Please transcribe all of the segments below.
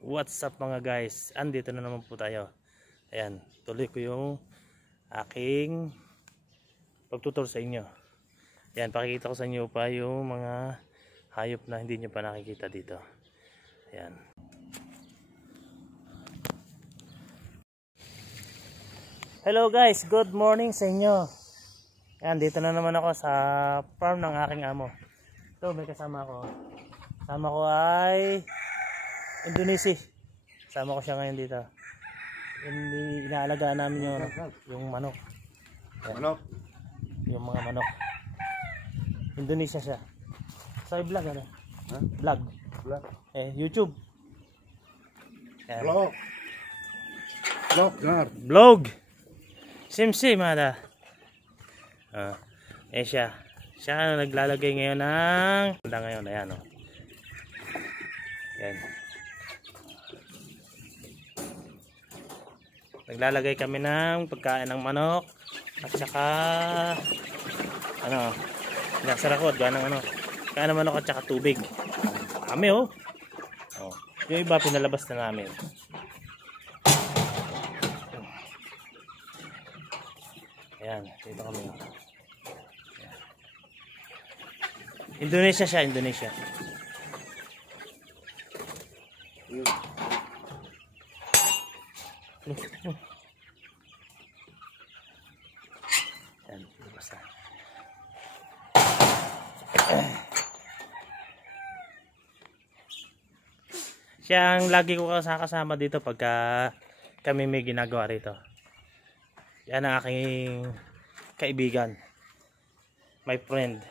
What's up mga guys? Andito na naman po tayo. Ayan, tuloy ko yung aking pagtutur sa inyo. Ayan, pakikita ko sa inyo pa yung mga hayop na hindi nyo pa nakikita dito. Ayan. Hello guys, good morning sa inyo. Ayan, dito na naman ako sa farm ng aking amo. Ito, may kasama ako. Kasama ko ay Indonesia. Sama ko siya ngayon dito. Inaalagaan namin yung manok. Manok? Yung mga manok. Indonesia siya. So, vlog ano? Huh? Vlog. Vlog? YouTube. Vlog. Vlogger. Vlog. Sim ada. Siya. Siya naglalagay ngayon ng ngayon. Ayan o. Ayan. Naglalagay kami ng pagkain ng manok at saka nasa rakot ganang kain ng manok at saka tubig. Kami yung iba pinalabas na namin. Ayan, dito kami. Indonesia siya, Indonesia. Yan, basta. Siya ang lagi ko kasama dito pagka kami may ginagawa rito. Yan ang aking kaibigan, my friend.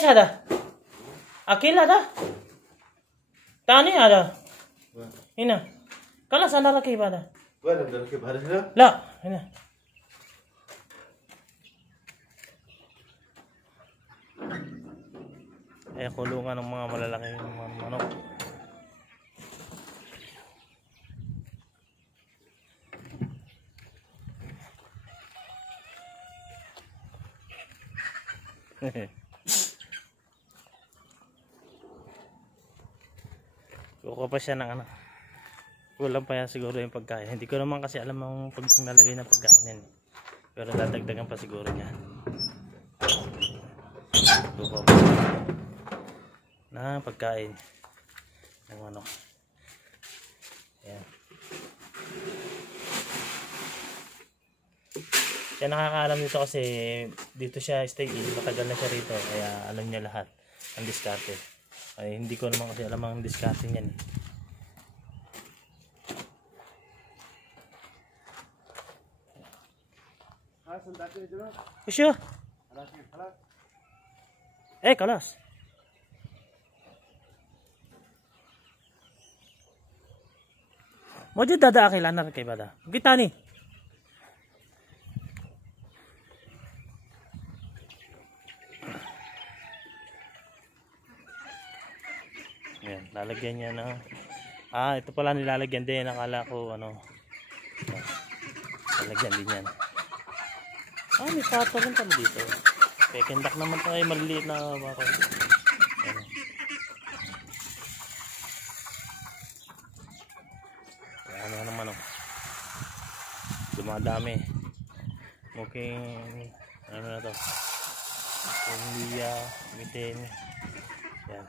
Sada Akila da Tani ada Ina Kala sana laki pada Wala na laki pada sila? La Ina kulungan ng mga malalaking manok. Kuha pa siya ng kulang pa yan siguro yung pagkain. Hindi ko naman kasi alam ang paglalagay ng pagkain yan. Pero dadagdagan pa siguro niya. Kuha pa na pagkain ng manok. Ayan. Siya nakakaalam dito kasi dito siya stay in. Matagal na siya rito. Kaya alam niya lahat ang diskarte. Ay, hindi ko naman kasi alam ang diskarte niyan. Siya. Kalas. Mo jud dada akila na kay bada. Kita ni. Ayan, lalagyan niya ng ito pala nilalagyan din. Nakala ko lalagyan din yan. May pato rin pala dito. Pekendak naman ito ay maliliit na bako. Ano naman dumadami. Mukhang na to. India, mitin. Yan.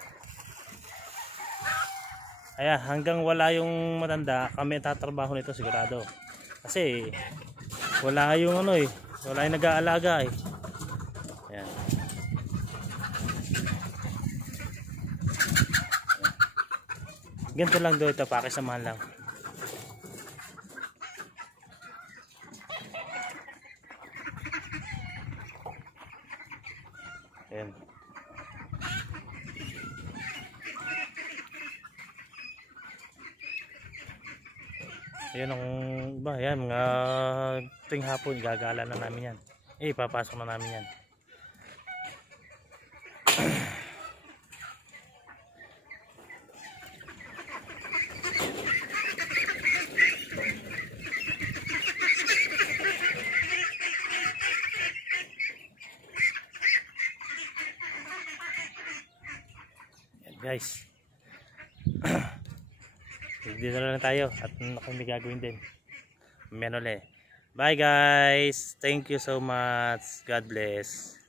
Ayan, hanggang wala yung matanda, kami tatrabaho nito sigurado. Kasi wala yung wala yung nag-aalaga eh. Ayan. Ganito lang doon ito, pakisamahan lang. Ayan. Ayan ang iba, yan mga tuwing hapon gagala na namin yan. Papasok na namin yan. guys. Dito na lang tayo at kami gagawin din. Menole. Bye guys. Thank you so much. God bless.